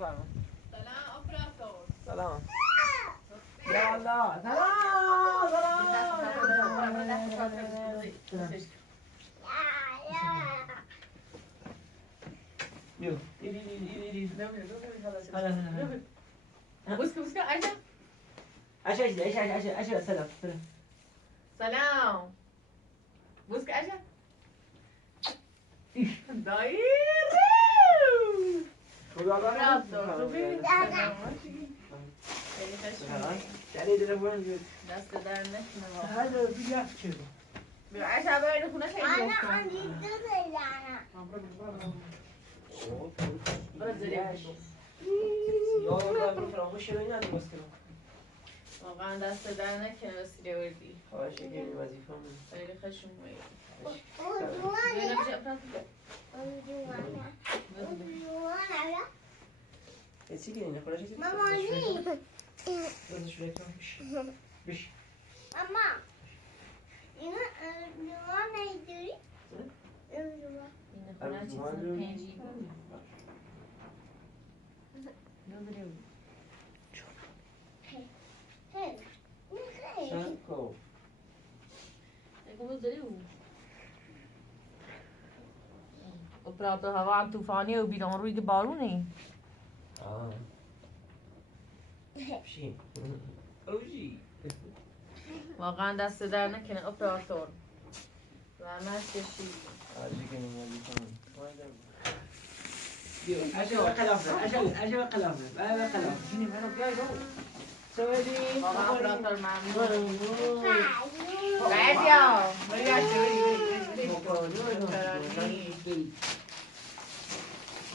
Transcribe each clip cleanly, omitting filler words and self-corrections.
بفرما. سلام آپراتور. سلام. یا الله. سلام. بیا. بوسكي عشا. عشا سلام. سلام. بوسكي عشا. داير. دست در نکنه. هذا بيجي كذا. عشا باید خونه خیلی أنا گفتم. عندي دليل أنا. واقعا دست در نکنه وسیله وردی. خواهش گیری وظیفه من. خیلی خشم میاد. چی گیری نخوره چیزی؟ ماما نی. بذار شویه کنم بش. ماما. اینا لیوان نداری؟ لیوان. این خونه چیزی پنجی بود. هی. هی. سنکو. اپراتور هوا هم طوفانیه و بیرون روی بارونه. بشی. اوجی. واقعا دست در نکنه اپراتور. زحمت کشید. آجی که وظیفه من. عشا وقلافه. عشا وقلافه. بله وقلافه. شنو منو بیای رو. سوالي. واقعا اپراتور ممنون. بعدیا.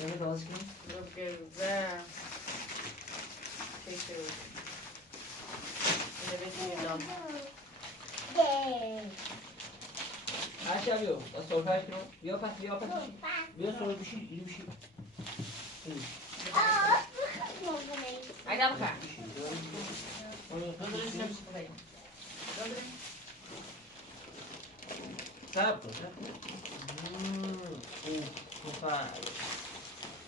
یعنی باز کنم. گرزه. چه شد؟ اینه بسیم دام. عشا بیو. از سرفش کنم. بیا پس. بیا سرفش بشی. اینو بشی. عجب خواهد. صبر کن.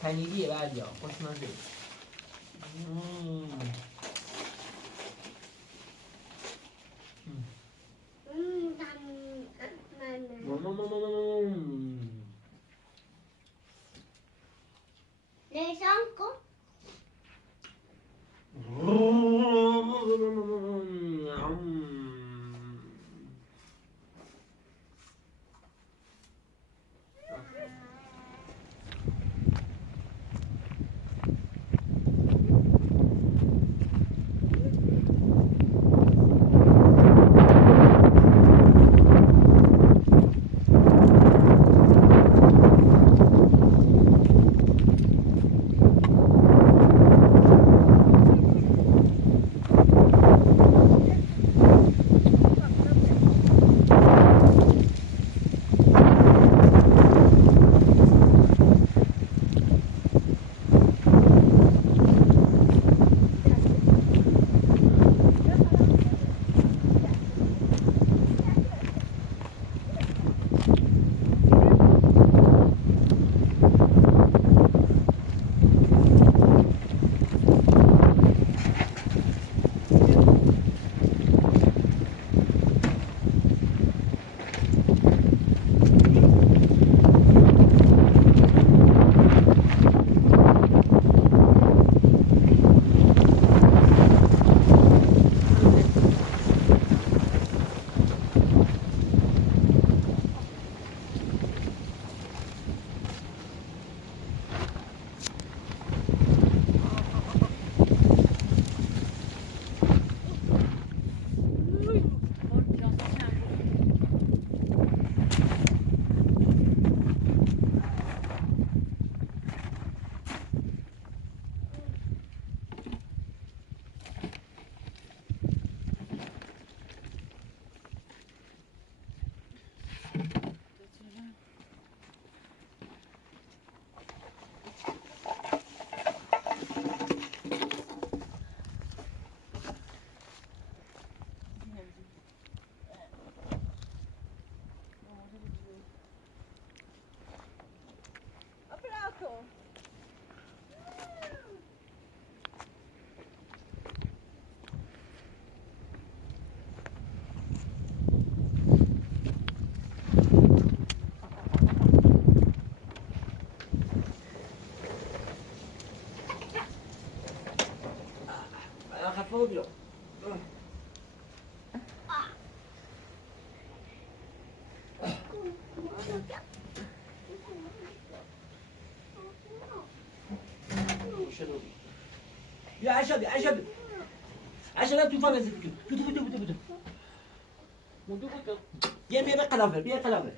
پنیریه بعد یا خوشمزه. لیسان کو. صفا بیا. بیا عشا بیا عشا بیا. عشا بیا توفان بزن بودو. بیا قلافه بیا قلافه.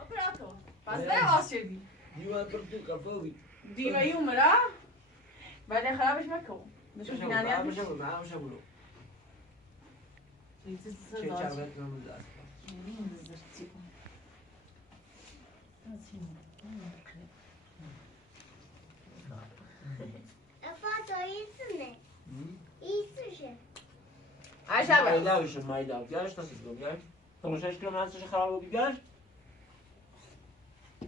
Operator, was was شدی؟ دیوان برد قفاوی. دیمه یومرا؟ بعدين خرابش مکن. نشون بینانی هم مشه برو. چه چربت نمود دست. عشا بیا. Maidavišem, Maidav. Gledaš šta se zgodilo? To možeš kilometra se hvala ubigaš?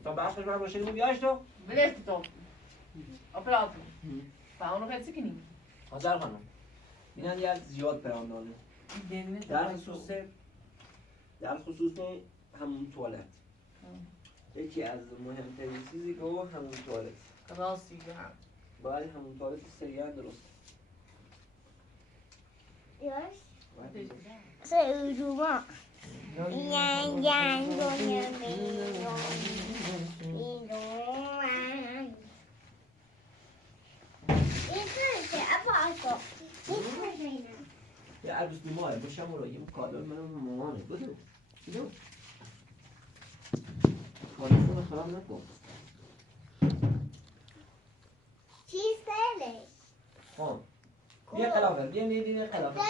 To baš ne znam, možeš ubigaš to? بلشت تو. Operator. فاونو خیلی سکنی. حاضر خانم. اینا دیگه زیاد پیام داده. در خصوص همون توالت. یکی از مهمترین چیزی که همون توالت. راستی هم. باید همون توالت سریعا درست. Yes. Seuduma. Yang dunia Itu apa itu? Ya abis ni mau, macam orang yang kalau mana mau ni, betul? Betul. Kalau itu خراب نکن. چیز ساله. ها. بیا قلافه، بیا قلافه.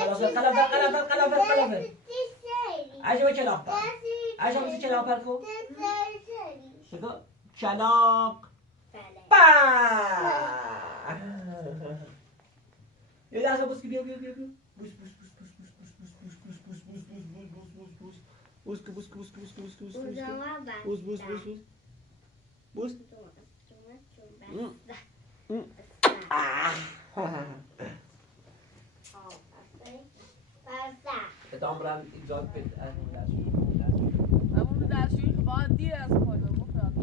عجبه کلاق. عجبه کلاق کو؟ شکو کلاق. با. یه لحظه بس که بیا. بوس. ادام برم ایجاد پیدا از اون دستشویی. همون دستشویی که باید دیر از پایه مفرد.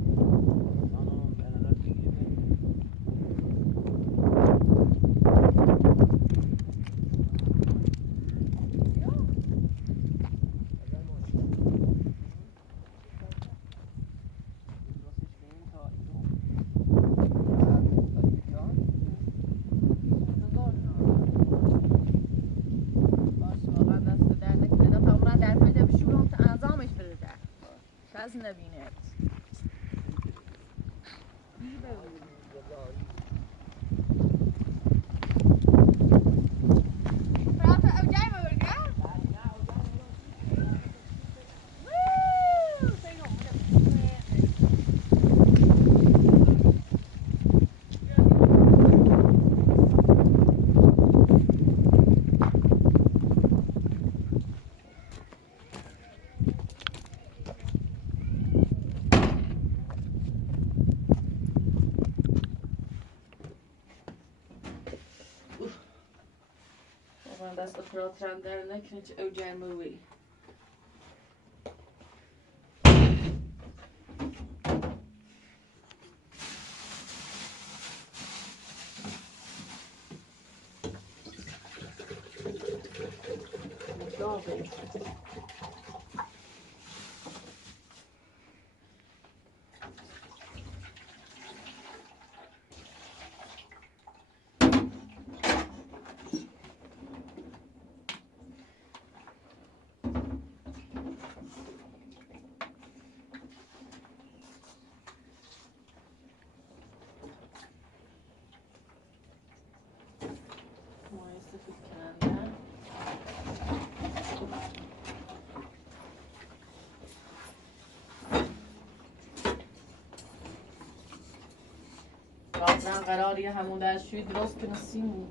نبینه دست اپراتورم در نکنه چه او جرموی واقعا قراری همون دستشویی درست کنه سیمون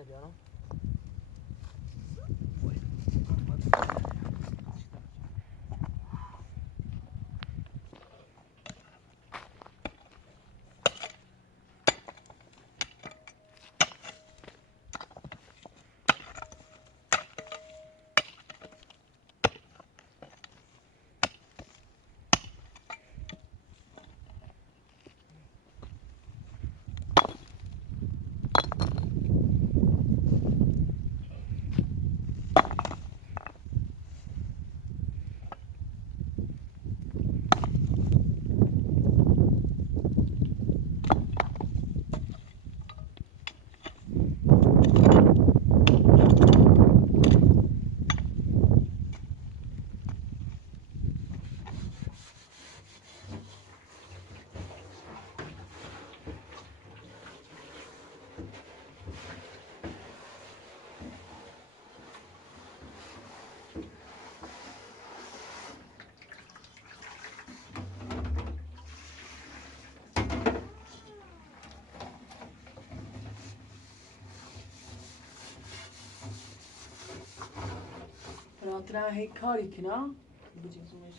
grande piano. Pronto, hej kاری کنم بجیم زومش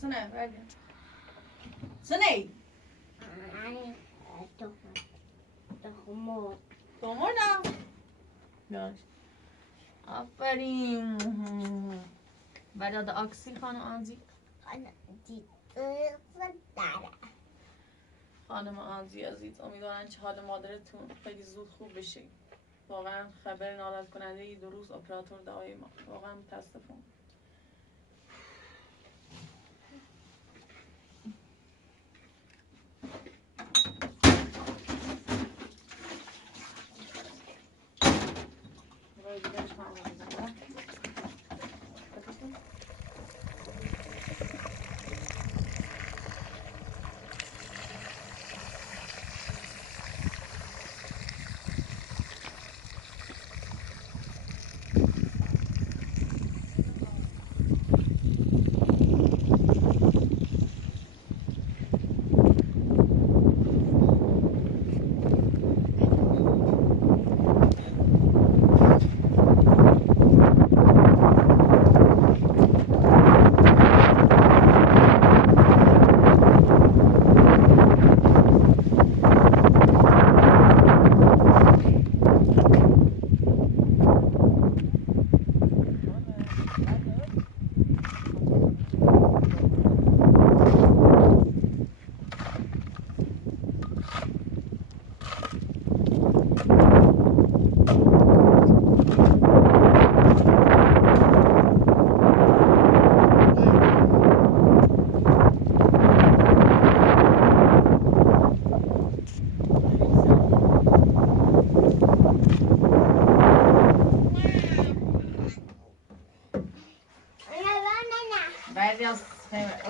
سنه برگرد سنه تومور نه آفرین برای آکسی خانم آنزی خانم آنزی عزیز امیدوارم که حال مادرتون خیلی زود خوب بشه واقعا خبر ناراحت کننده ای 2 روز اپراتور دعای ما واقعا متاسفم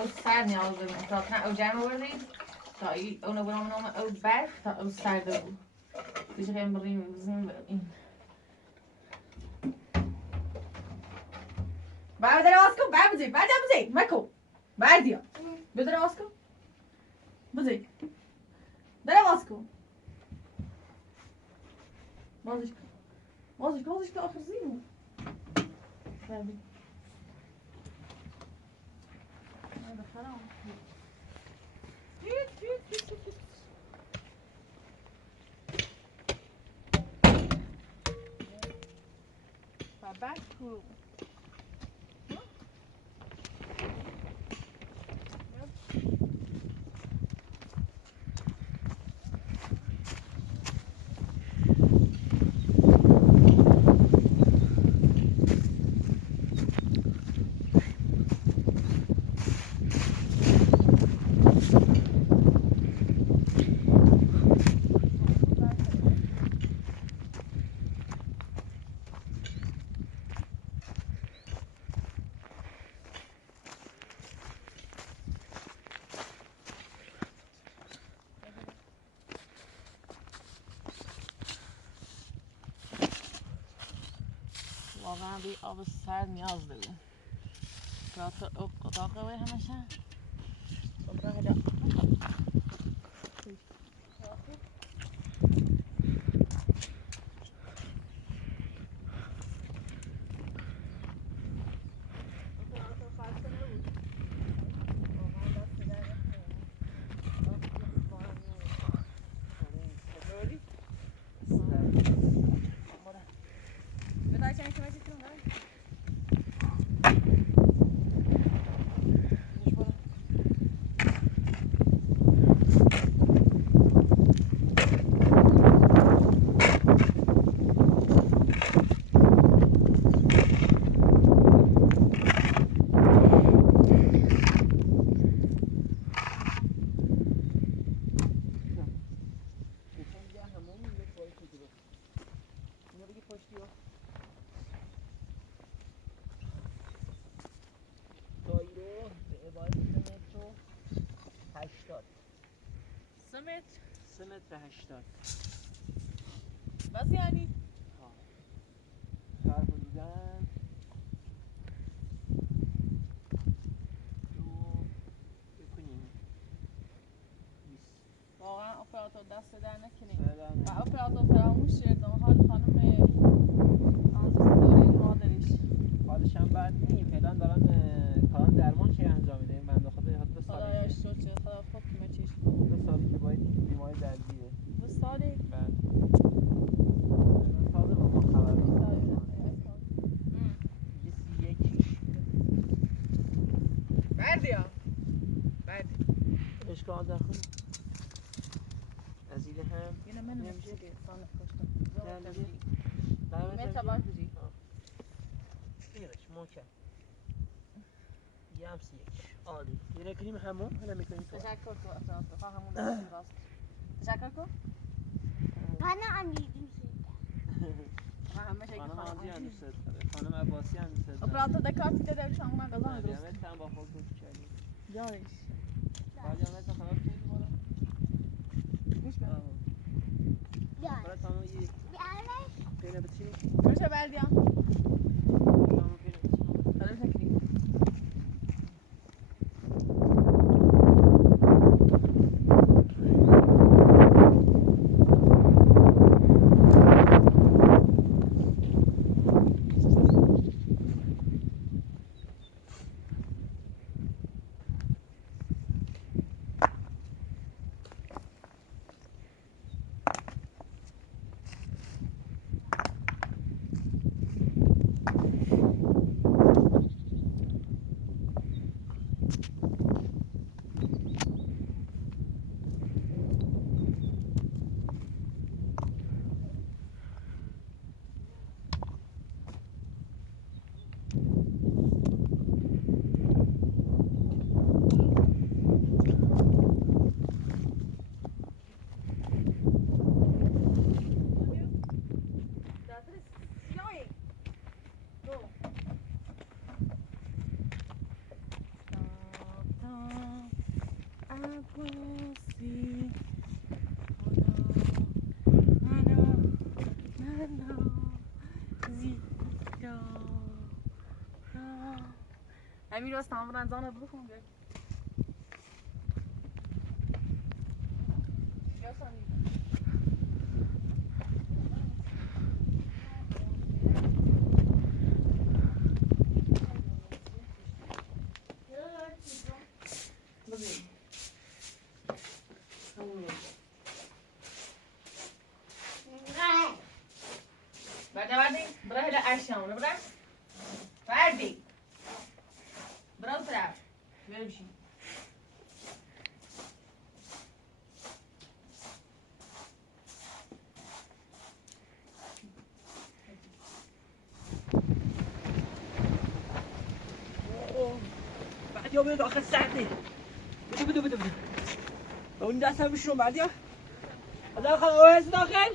او سرد نیاز داریم اپراتور او جمع بردید تا اونو برام نام او برف تا او سرد بود دیگه خیلی بریم بزنیم این بردار آسکو بردار بزنی مکو بردیا بدار آسکو بزنی دار آسکو بازش که آخر زیرو بردی خرام back to واقعا به آب سرد نیاز داریم رات او قطعه وی همشه صبره هدا سمت 80 بس یعنی کار بودن رو بکنیم واقعا اپراتور دست در نکنیم و اپراتور فراموش شد حال خانم آزاداری مادرش حالش هم بد نیم فعلا دارن کاران درمان چه انجام میده این بنده خدا حتی خدایش شد چه خدا خوب که مچیش 2 سالی که باید بیماری درگیره 2 سالی بعد تازه با ما خبر دارم 21 بردیا بردی اشکال داخل از این هم اینو من نمیشه که سانه کشتم نه متابار بودی اینش موکل یه هم 31 عالی یه نکنیم همون حالا میکنیم تشکر کن اپراتور همون دست راست تشکر کن Bana anne دوست همه شکل خانم هم دوست داره خانم عباسی هم دوست داره اپراتور دکارتی داده شما من قضا درست دیامت هم با خود گفت کردیم جایش دیامت خراب کنید بالا گوش کن برای تمام یه بیارش پیله بچینی کجا بردیا تمام پیله بچینی حالا فکری امیر از تمام زانه بخون گه یا سانی ببین بردی برای هلا عشان بردی برای طرف بمشي بعد یا بده آخر سرده بده اون دست هم بشون بعد یا داخل اوهز داخل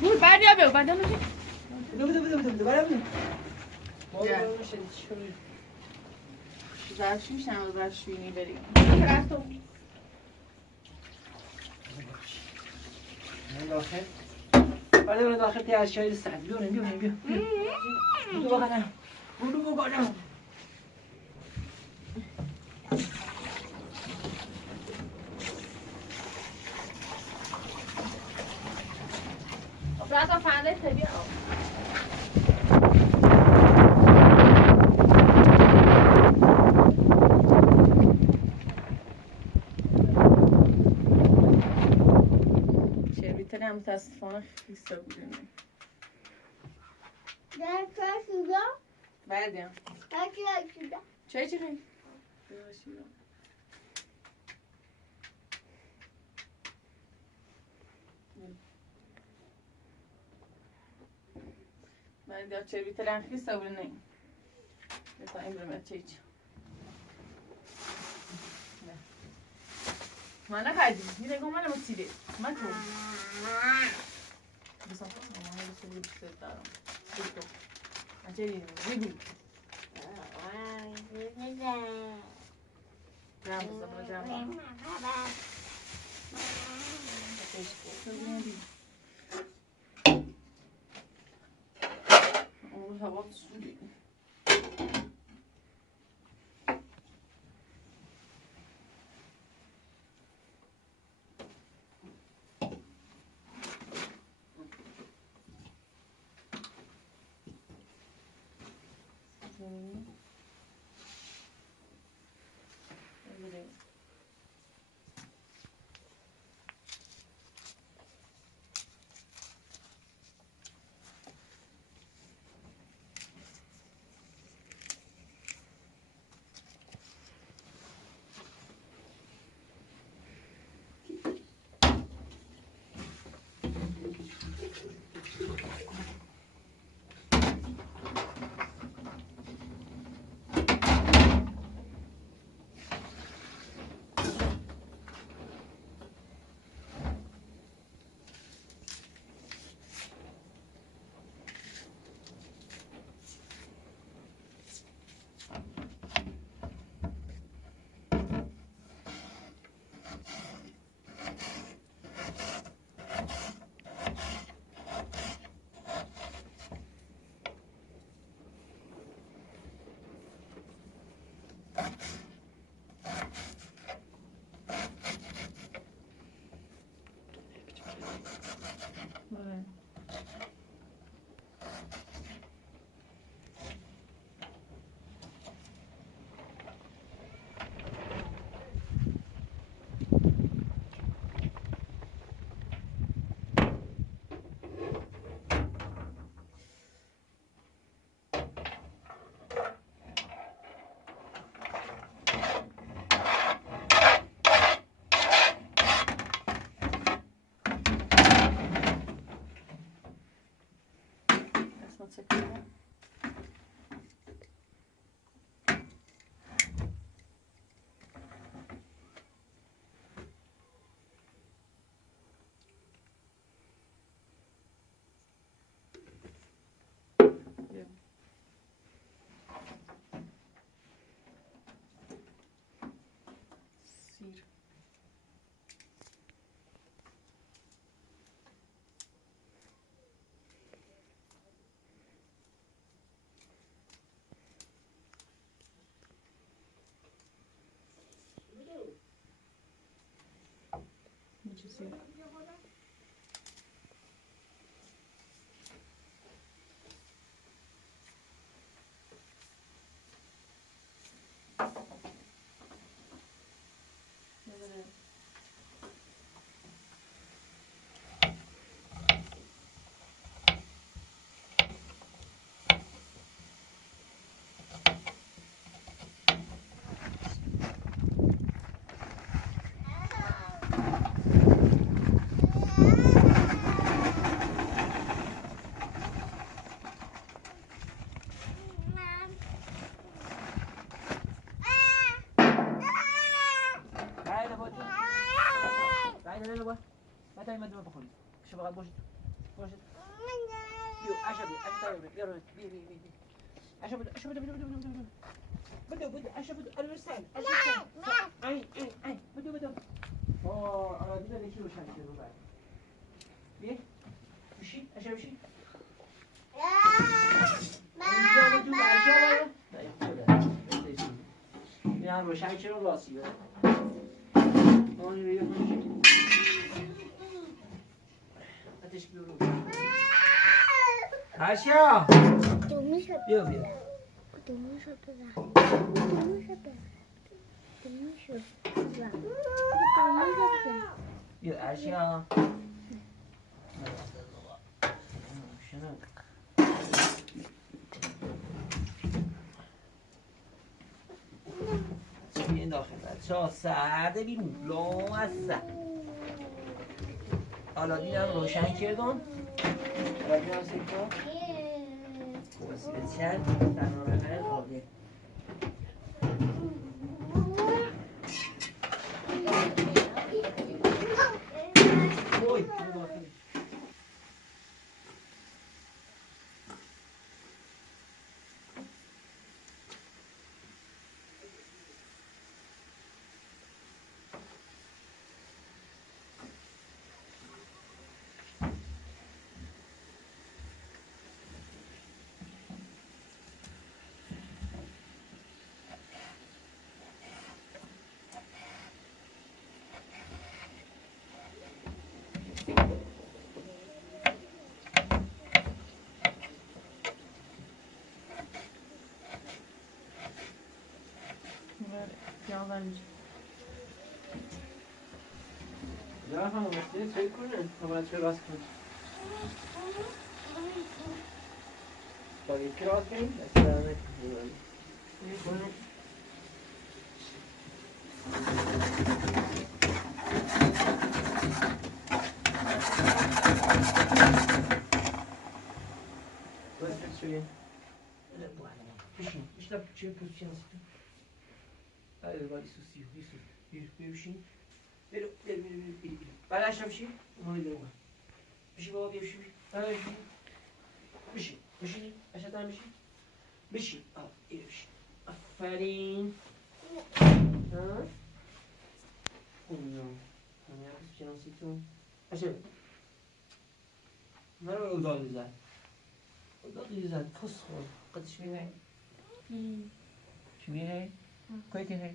بود بعد یا بگو بعد نمیشه بده برم زرشی میشنم زرشوینی بریم رفتم داخل برای داخل تی از شاید سرد بیاریم بیا بودو بگانم برای فنده تبیه چه متاسفانه خیسته بودیم در کار شده؟ بعدیم چی چه خیلی؟ بعد یا چه بیترن خیسته بودیم بتا این برمه چه من نخواهدی میره گم منو مصیره من تو بسان من بسان بیشتر دارم بگو اچه بگو جمع بزن جمع اون هوا سوری راستی بعد ما بخوریم شو فقط باشید بیا عشب بیا عشب بده عشب الورسال بده آرادی داره کی روشن شده رو بعد بیا بشین عشب بشین اینجا تو عشب بیا روشن چرا راسی بده اون رو آتش بیارو هاشیا بیا بیا هاشیا شنو این داخل بچه‌ها سرده بیرون لامصه آلادین هم روشن کردم آلادین هم سکتا واسه چند تنانه های آده Ya hanım işte şey kurun ama çok az kurun. Bak iki az kurun. Mesela ne kurun? İyi kurun. Böyle söyleyeyim. Öyle bu halde. Pişin. İşte şey pozisyon sıkın. Hayır bak Yusuf. Bir şey. Bir. Paylaşım şey. Onu gidelim. Bir şey baba bir şey. Bir şey. Aşağıdan bir şey. Bir şey. Al. Bir şey. Aferin. Ha? Olmuyor. Hani yapıp canım sıktım. Aşağı. Nerede o da güzel? O da güzel. Kız o. Kaç bir hay? Çivi hay? Koy ki hay?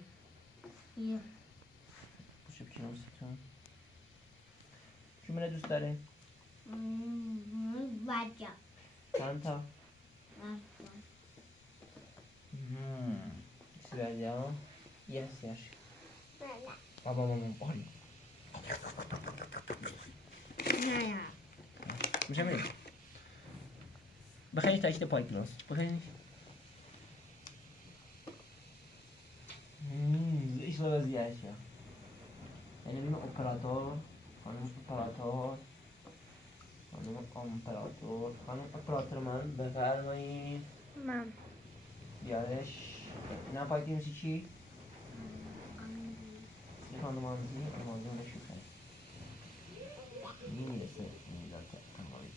Kaçıp canım sıktım. Şu ne دوست داره؟ Vajja. چند تا؟ سوالیا یس بابا آری میشه میریم بخیلی تاکید پایپ لاس بخیلی ایش رو وزیه یعنی بیم اپراتور خانم اپراتور خانم اپراتور من بفرمایید من بیارش اینا پایپی میشه چی؟ این خانم آموزی رو شکر این میرسه میداد تمامی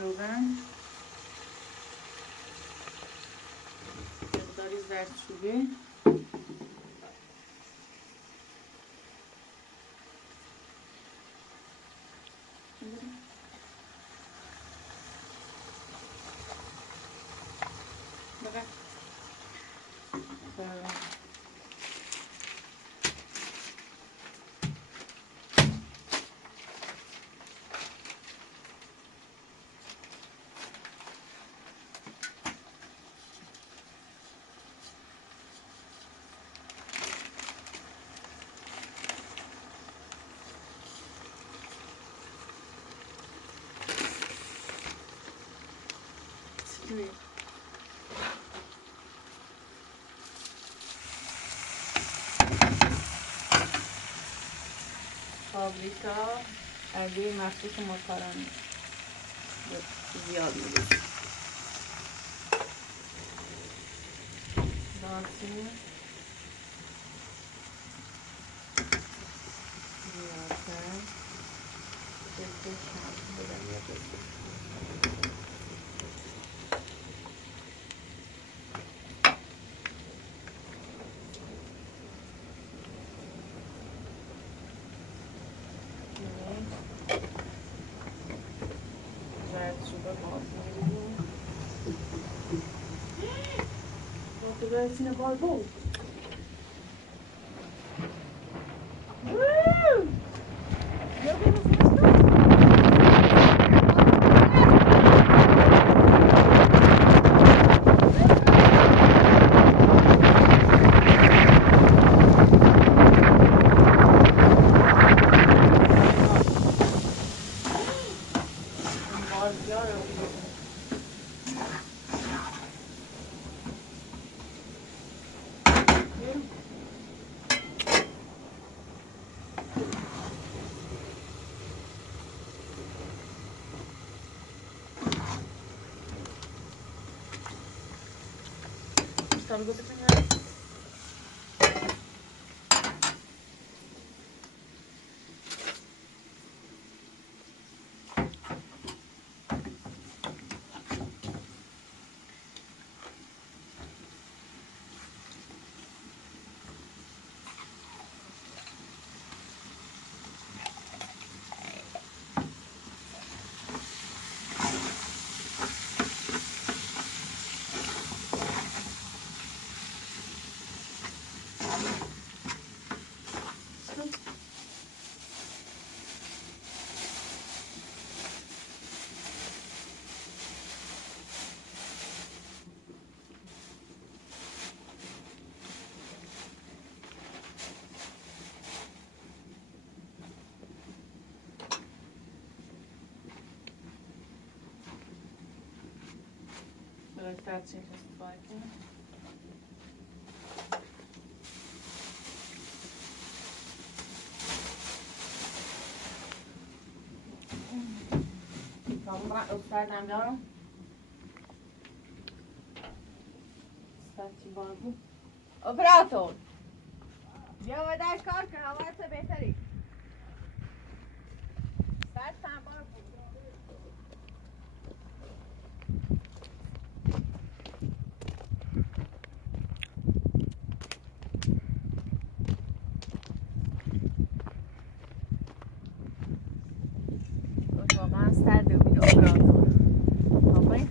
روغن، مقداری زردچوبه، پاپریکا، ادویه مخصوص ماکارونی زیاد می‌ریزیم. دارچین زیادتر، فلفل کم بدم یا بزن. It's in a bowl. Woo! Tam götürün. Dacia استفاده کنم. Ustadem بیارم. ساعتی بازو. اپراتور. بیا و داش کار کن حواست بهتری. ساعت تمام بود. واقعا سرده بود اپراتور. آقای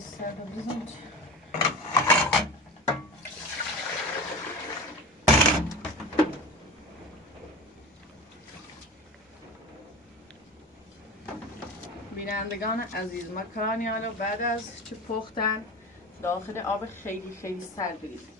سرده بزنید. بینندگان عزیز، ماکارونی ها رو بعد از چه پختن داخل آب خیلی خیلی سرد بریزید.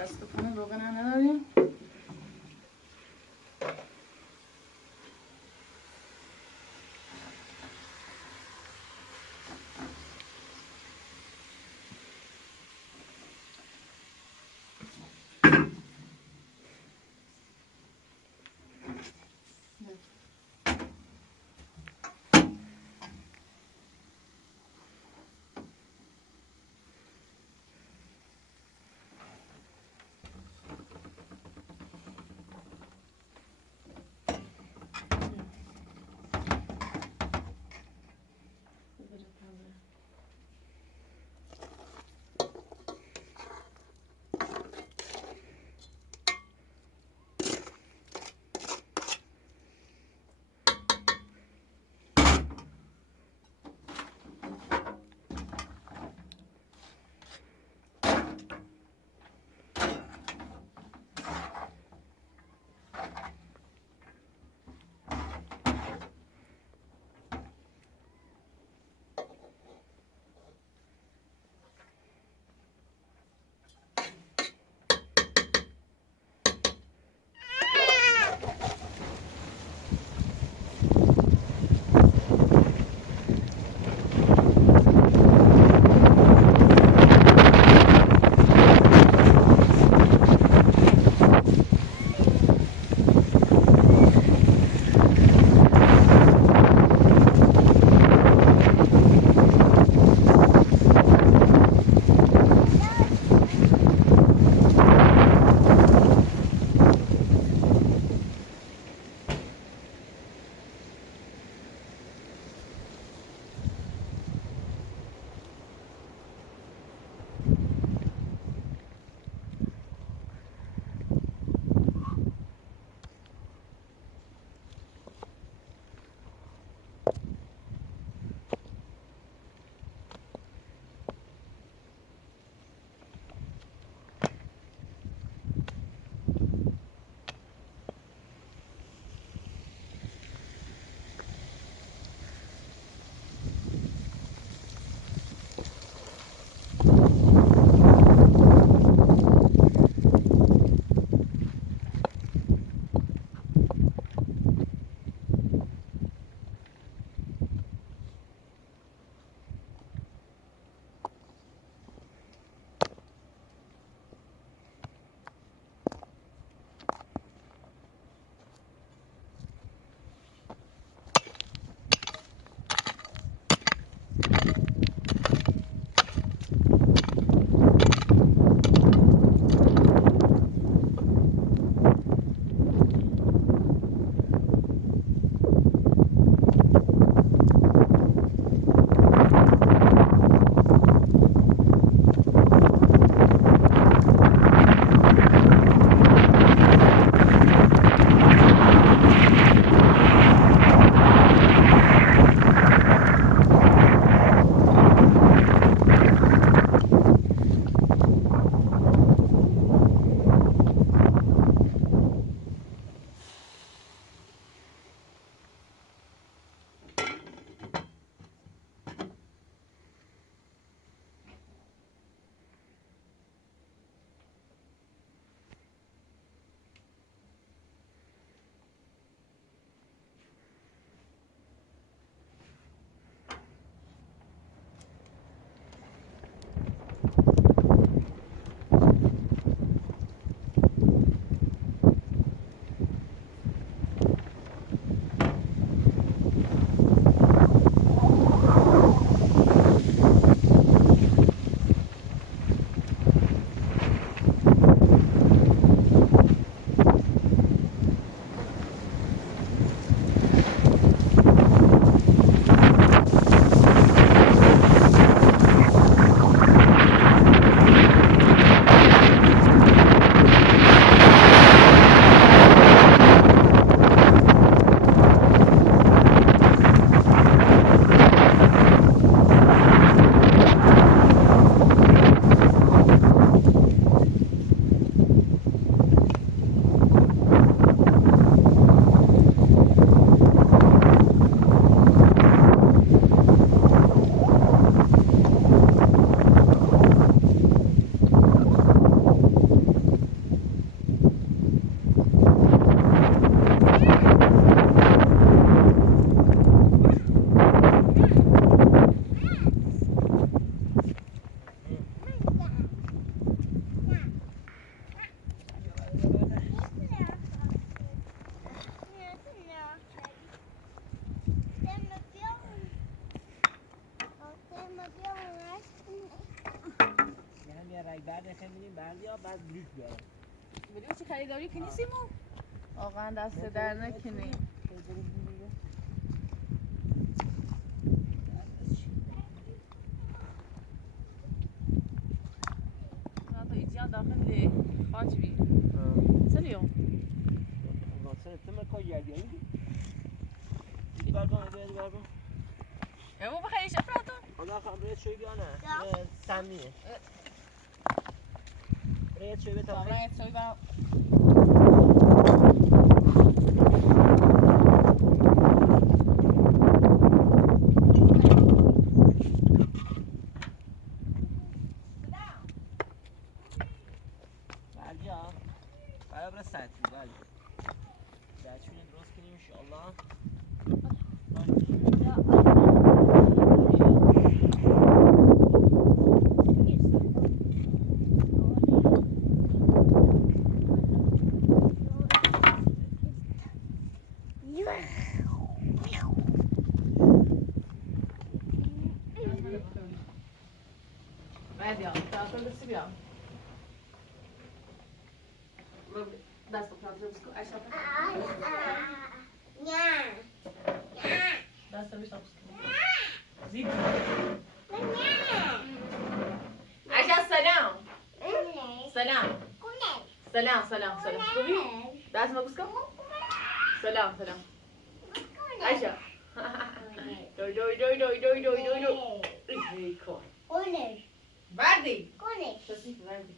متاسفانه روغن هم نداریم. بعد نمی‌بینیم بردیا بعد بریک بیارم. بریک چه خریداری که نیستیم واقعا دست در نکنی. داخل خاج بی سلیو واسه تم کار یادی برگام امو بخیش افراتو خدا خبرت شوی بیانه سمیه ريت شوي بيتها ريت شوي بقى برای ساعتی بله دستشون درست کنیم انشاءالله بعد یا تاکل دستی بیام دست پرانتر بسکو عشق دست بیشتر بسکو زید عشق سلام سلام سلام سلام سلام خوبی؟ دست ما بسکو سلام سلام عشق دوی دوی دوی دوی دوی دوی دوی دوی کن وردی کسی وردی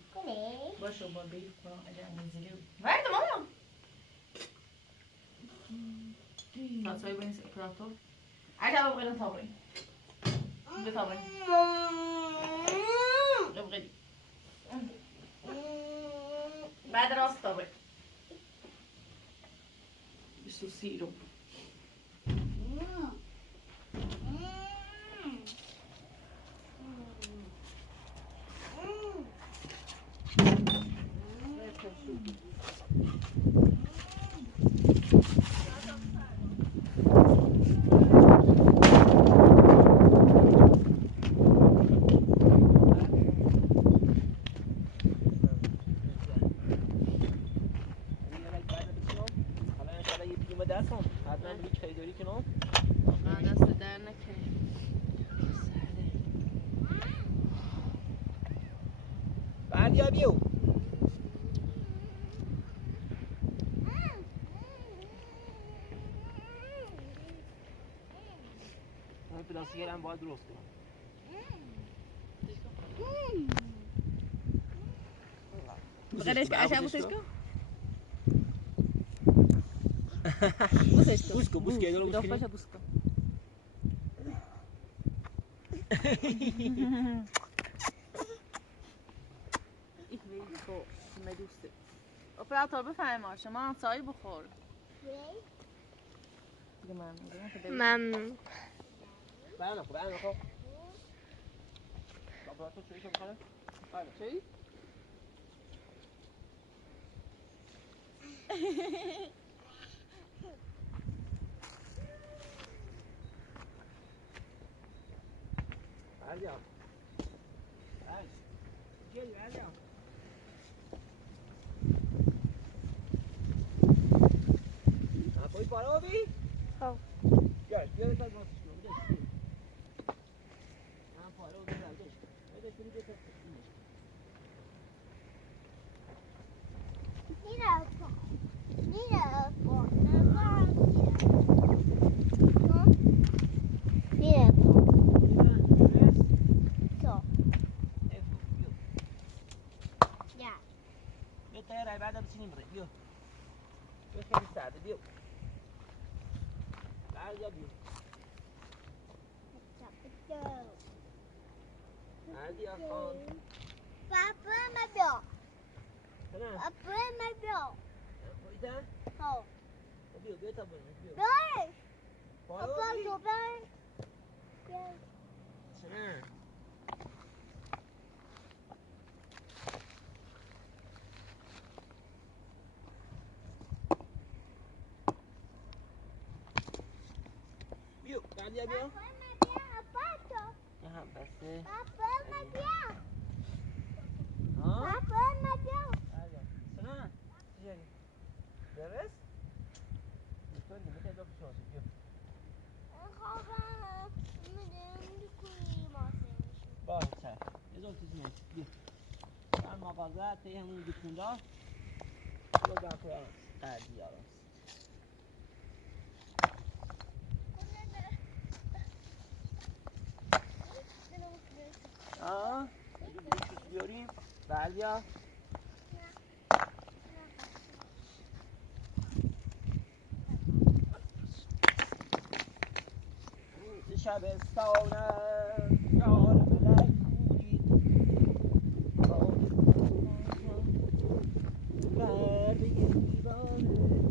باشو با بیف کنم اجا انگیزیلی ورد ماما ساتسوی با این سپراتور اجا ببغی لن تابری اینجا تابری ببغی بعد راست تابری بسو سیرو بیو من پلاستیک هم باید درست کنم بغیرش که عشق بوسش کن بوسش کن بوس کن بوس که دارو بوس بوس کن مدوسته اپراتور بفرما شما چای بخور ممنون برام خب برام خب اپراتور چای می‌خوره چای بردیا گل بردیا پای پارا بی؟ خب گل بیار تا واسش کنم بده من پارا بی بردش بده کنی بده ترى بعدها بسنين بريو بخير السعادة بيو بعد بيو عادي أخوان بابا ما بيو تمام بابا ما بيو وإذا هو بيو بيو تبون بيو ليش بابا شو بيو تمام بعد يا بيو بابا بس ما بيو Papa m'avion. سلام چجوری؟ درست؟ میتونی میتونی دو بچه‌هاش بیا. خوابم میدونم کوی ماسه باشه یه دو چیزی نیست بیا. من مغازه تی همون گیتونده رو در توی قردی آراست. بیاریم بردیا شبستانه یار ملک بودی برده دیوانه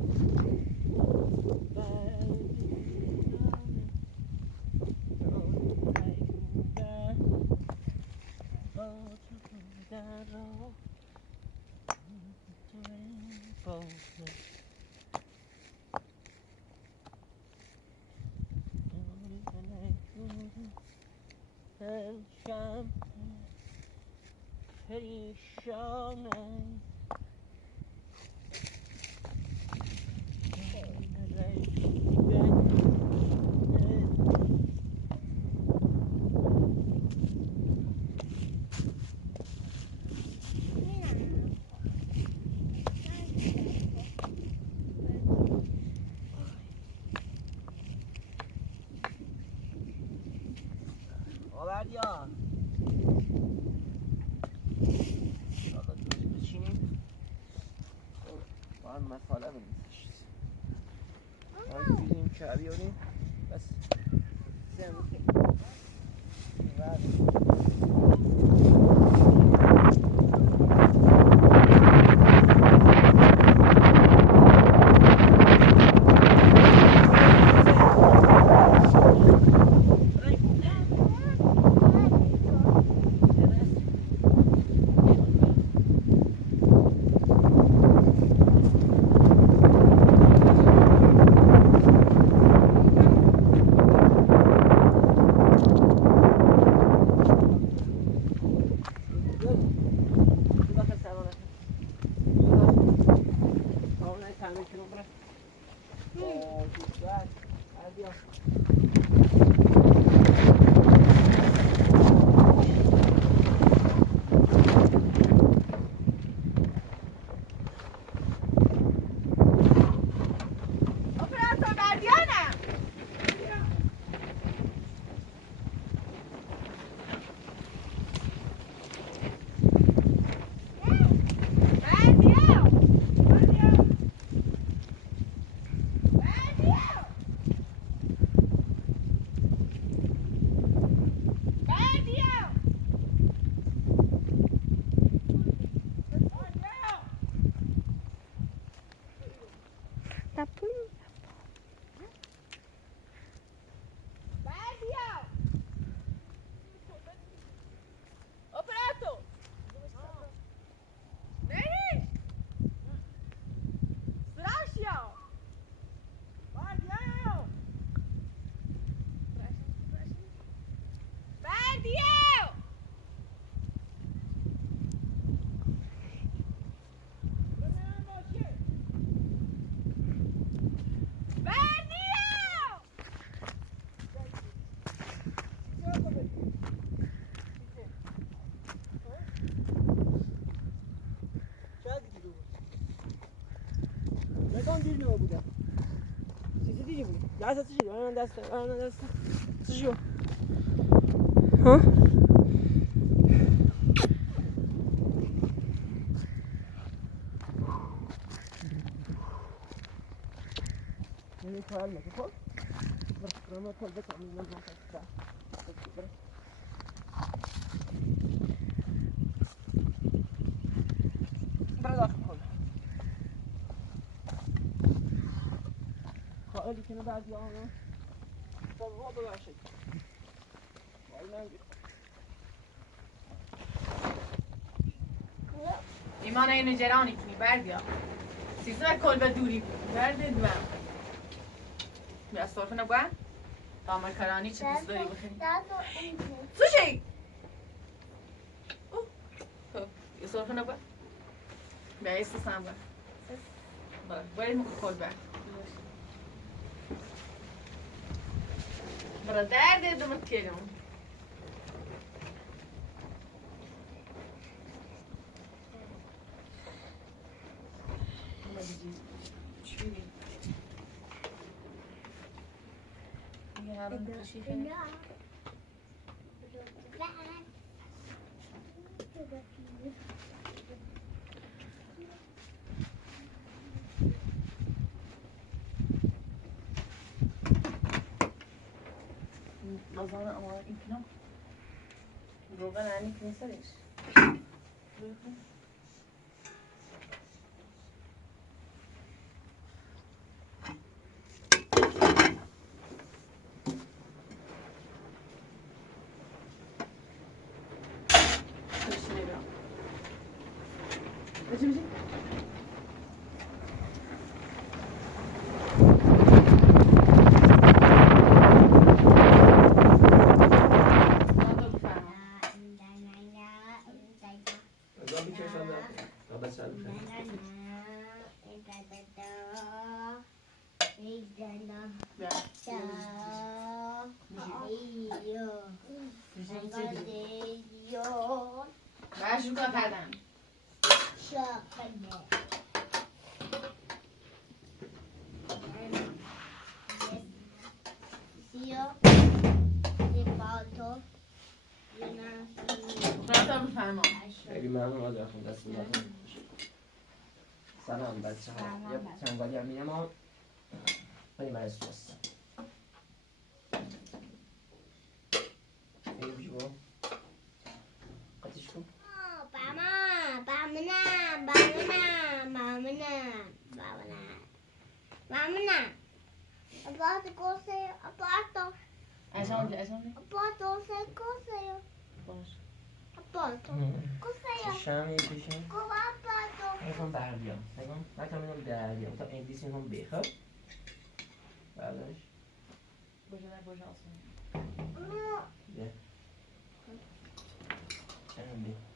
پریشانه آوردیا حالا دوست بچینیم با هم مساله بنیسش باید بیدیم که بیاریم بس زمین ها؟ یعنی کار نکن خب؟ برای کل بکنم من برای داخل کن خواهدی کنه بعضی آنها تا رو ببرشید ایمان اینو جرانی کنی بردیا سیزده کل به دوری برده دوام بیا صرف نبوه دامر کرانی چه دوست داری بخیری؟ سوشی! یه سرخونه با بیا یه سسم با باید خود بر برا درد دمت کردم غزانة أمور يمكنه روغان عنك نسرش بجي شو کردم خیلی ممنون از رفتون دست می‌دم. سلام بچه‌ها. یه چنگالی هم می‌رم و بریم برای سوست. این بیشو قطعش کن. چشم یکیشون نگم بر بیام نگم اینو در بیام تا انگلیسی هم بخواب بردارش بوجه آسان بیا چنم بیا